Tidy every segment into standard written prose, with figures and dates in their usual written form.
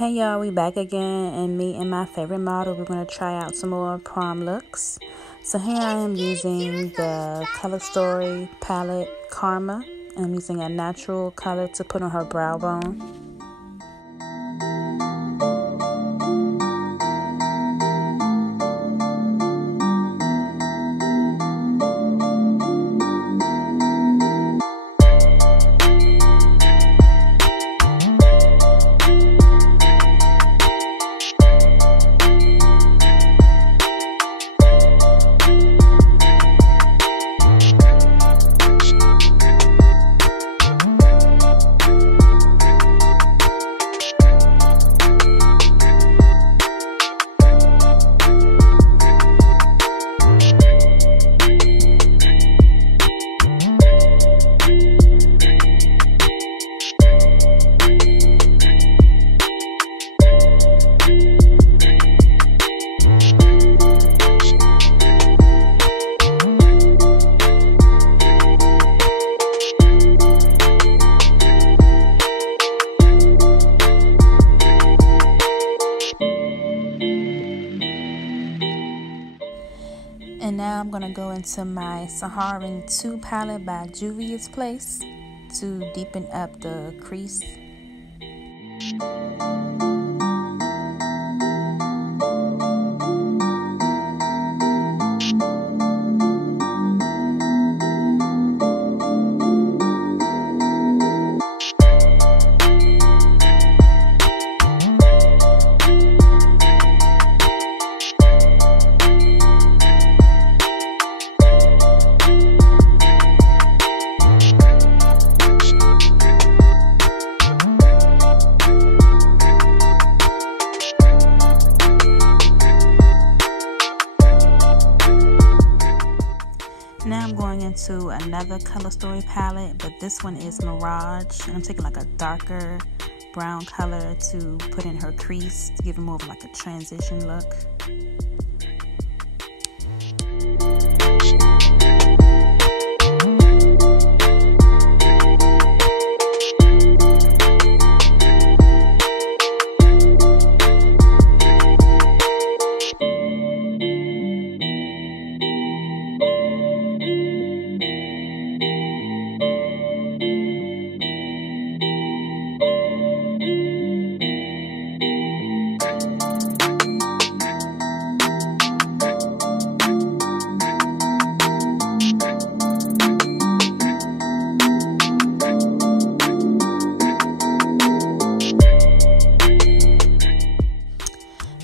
Hey y'all, we back again, and me and my favorite model, we're going to try out some more prom looks. So here I am using the Color Story palette Karma, and I'm using a natural color to put on her brow bone. And now I'm going to go into my Saharan 2 palette by Juvia's Place to deepen up the crease. Now I'm going into another Color Story palette, but this one is Mirage, and I'm taking like a darker brown color to put in her crease to give it more of like a transition look.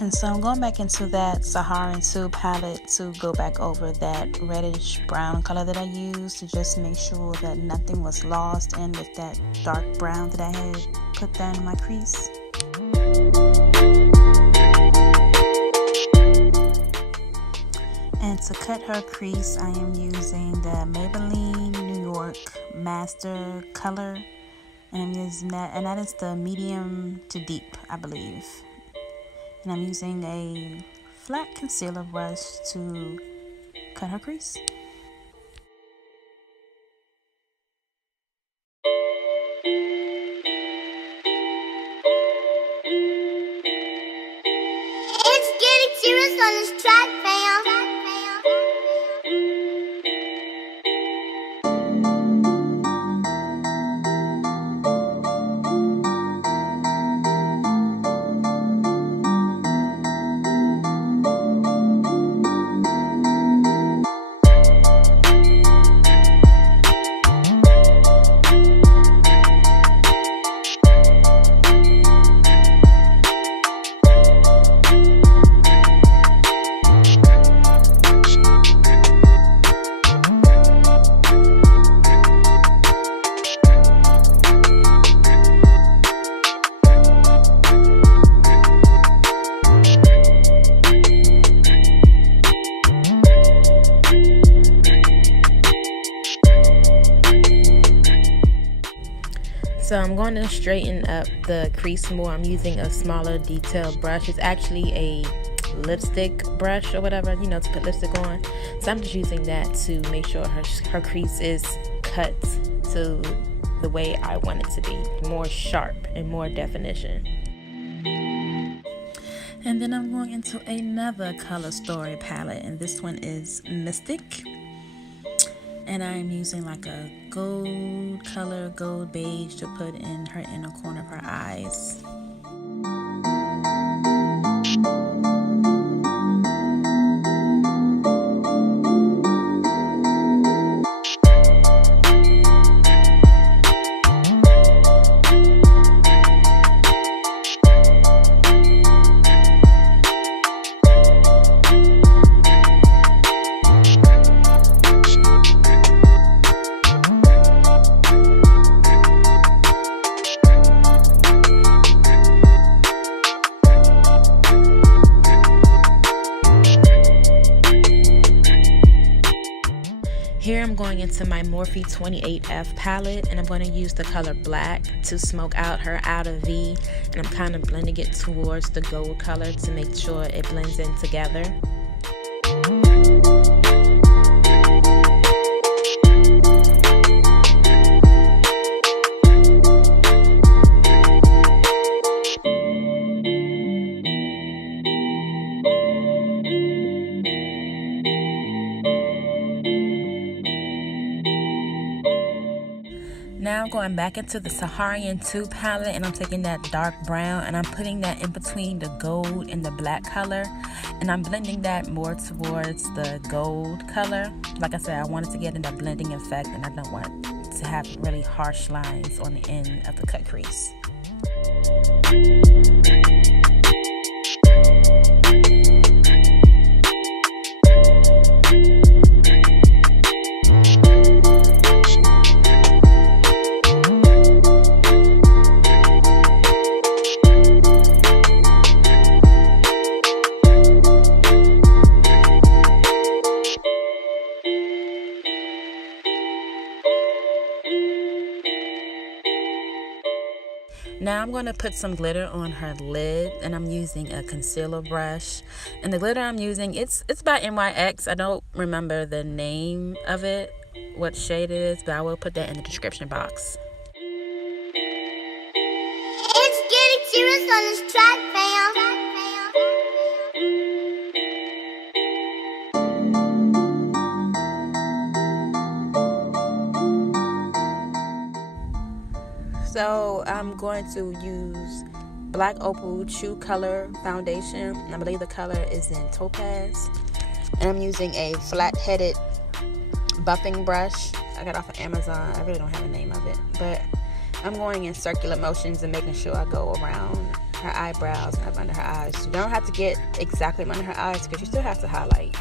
And so I'm going back into that Saharan 2 palette to go back over that reddish brown color that I used to just make sure that nothing was lost in with that dark brown that I had put down in my crease. And to cut her crease, I am using the Maybelline New York Master Color, and I'm using that, and that is the medium to deep, I believe. And I'm using a flat concealer brush to cut her crease. It's getting serious on this track, fam. So I'm going to straighten up the crease more. I'm using a smaller detailed brush. It's actually a lipstick brush or whatever, you know, to put lipstick on. So I'm just using that to make sure her crease is cut to the way I want it to be, more sharp and more definition. And then I'm going into another color story palette, and this one is Mystic. And I'm using like a gold color, gold beige, to put in her inner corner of her eyes. Here I'm going into my Morphe 28F palette, and I'm going to use the color black to smoke out her outer V, and I'm kind of blending it towards the gold color to make sure it blends in together. Now I'm going back into the Saharian 2 palette, and I'm taking that dark brown and I'm putting that in between the gold and the black color, and I'm blending that more towards the gold color. Like I said, I wanted to get in that blending effect, and I don't want to have really harsh lines on the end of the cut crease. Now I'm going to put some glitter on her lid, and I'm using a concealer brush. And the glitter I'm using, it's by NYX. I don't remember the name of it, what shade it is, but I will put that in the description box. It's getting serious on this track, fam. So I'm going to use Black Opal True Color Foundation. I believe the color is in Topaz. And I'm using a flat-headed buffing brush. I got it off of Amazon. I really don't have a name of it. But I'm going in circular motions and making sure I go around her eyebrows and up under her eyes. You don't have to get exactly under her eyes because you still have to highlight.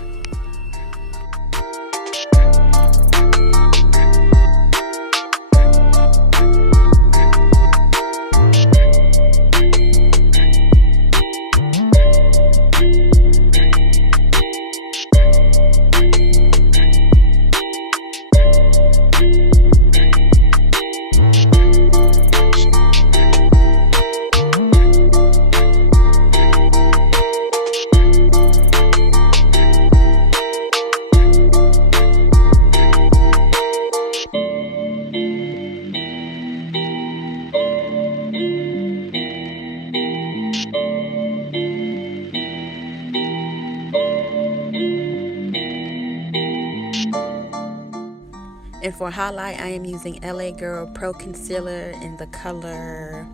And for highlight, I am using LA Girl Pro Concealer in the color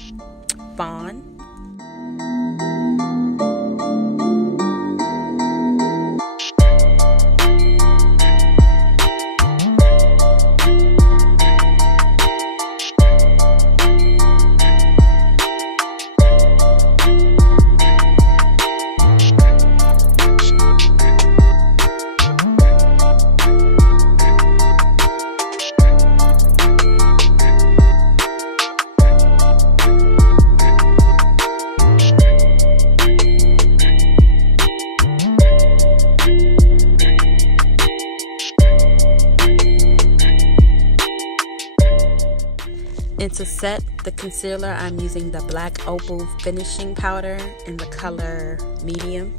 Fawn. And to set the concealer, I'm using the Black Opal Finishing Powder in the color Medium.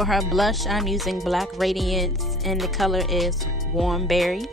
for her blush, I'm using Black Radiance, and the color is Warm Berry.